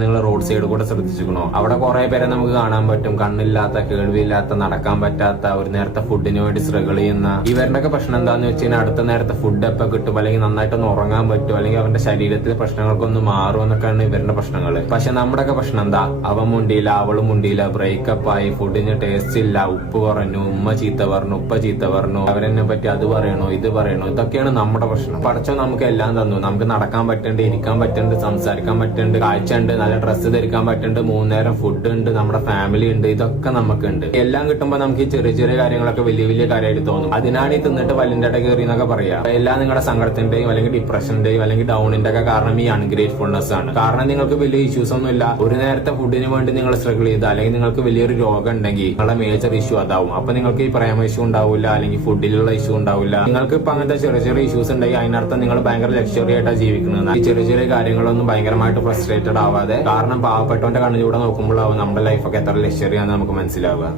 നിങ്ങൾ road side കൂടെ ശ്രദ്ധിച്ചിരിക്കണോ? അവിടെ കുറെ പേരെ നമുക്ക് കാണാൻ പറ്റും, കണ്ണില്ലാത്ത, കേൾവിയില്ലാത്ത, നടക്കാൻ പറ്റാത്ത, ഒരു നേരത്തെ ഫുഡിന് വേണ്ടി സ്ട്രഗിൾ ചെയ്യുന്ന. ഇവരുടെയൊക്കെ പ്രശ്നം എന്താന്ന് വെച്ച് കഴിഞ്ഞാൽ അടുത്ത നേരത്തെ ഫുഡ് എപ്പോ കിട്ടും, അല്ലെങ്കിൽ നന്നായിട്ടൊന്ന് ഉറങ്ങാൻ പറ്റും, അല്ലെങ്കിൽ അവന്റെ ശരീരത്തിലെ പ്രശ്നങ്ങൾക്കൊന്ന് മാറും എന്നൊക്കെയാണ് ഇവരുടെ പ്രശ്നങ്ങൾ. പക്ഷെ നമ്മുടെയൊക്കെ പ്രശ്നം എന്താ? അവൻ മുണ്ടിയില്ല, അവളും മുണ്ടിയില്ല, ബ്രേക്കപ്പ് ആയി, ഫുഡിന് ടേസ്റ്റ് ഇല്ല, ഉപ്പ് കുറഞ്ഞു, ഉമ്മ ചീത്ത പറഞ്ഞു, ഉപ്പ ചീത്ത പറഞ്ഞു, അവരെന്നെ പറ്റി അത് പറയണോ ഇത് പറയണോ, ഇതൊക്കെയാണ് നമ്മുടെ പ്രശ്നം. പഠിച്ചോ നമുക്ക് എല്ലാം തന്നു, നമുക്ക് നടക്കാൻ പറ്റുന്നുണ്ട്, ഇരിക്കാൻ പറ്റുന്നുണ്ട്, സംസാരിക്കാൻ പറ്റുന്നുണ്ട്, കാഴ്ച ഉണ്ട്, നല്ല ഡ്രസ്സ് ധരിക്കാൻ പറ്റുന്നുണ്ട്, 3 നേരം ഫുഡ് ഉണ്ട്, നമ്മുടെ ഫാമിലി ഉണ്ട്, ഇതൊക്കെ നമുക്കുണ്ട്. എല്ലാം കിട്ടുമ്പോൾ നമുക്ക് ഈ ചെറിയ ചെറിയ കാര്യങ്ങളൊക്കെ വലിയ വലിയ കാര്യമായിട്ട് തോന്നും. അതിനാണ് ഈ തിന്നിട്ട് വല്ലിന്റെ ഇട കയറി എന്നൊക്കെ പറയാം. എല്ലാം നിങ്ങളുടെ സങ്കടത്തിന്റെയും അല്ലെങ്കിൽ ഡിപ്രഷന്റെയും അല്ലെങ്കിൽ ഡൗണിന്റെ ഒക്കെ കാരണം ഈ അൺഗ്രേറ്റ്ഫുൾനെസ് ആണ്. കാരണം നിങ്ങൾക്ക് വലിയ ഇഷ്യൂസ് ഒന്നും ഇല്ല, ഒരു നേരത്തെ ഫുഡിന് വേണ്ടി നിങ്ങൾ സ്ട്രഗിൾ ചെയ്ത, അല്ലെങ്കിൽ നിങ്ങൾക്ക് വലിയൊരു രോഗം ഉണ്ടെങ്കിൽ നിങ്ങളുടെ മേജർ ഇഷ്യൂ അതാവും. അപ്പൊ നിങ്ങൾക്ക് ഈ പ്രേമ ഇഷ്യൂ ഉണ്ടാവില്ല, അല്ലെങ്കിൽ ഫുഡിലുള്ള ഇഷ്യൂ ഉണ്ടാവില്ല. നിങ്ങൾക്ക് ഇപ്പൊ അങ്ങനത്തെ ചെറിയ ചെറിയ ഇഷ്യൂസ് ഉണ്ടെങ്കിൽ അതിനർത്ഥം നിങ്ങൾ ഭയങ്കര ലക്ഷറി ആയിട്ടാണ് ജീവിക്കുന്നത്. ഈ ചെറിയ ചെറിയ കാര്യങ്ങളൊന്നും ഭയങ്കരമായിട്ട് ഫ്രസ്ട്രേറ്റഡ് ആവാതെ, കാരണം പാവപ്പെട്ടവന്റെ കണ്ണിലൂടെ നോക്കുമ്പോഴാവും നമ്മുടെ ലൈഫൊക്കെ എത്ര ലക്ഷറിയാന്ന് നമുക്ക് മനസ്സിലാവുക.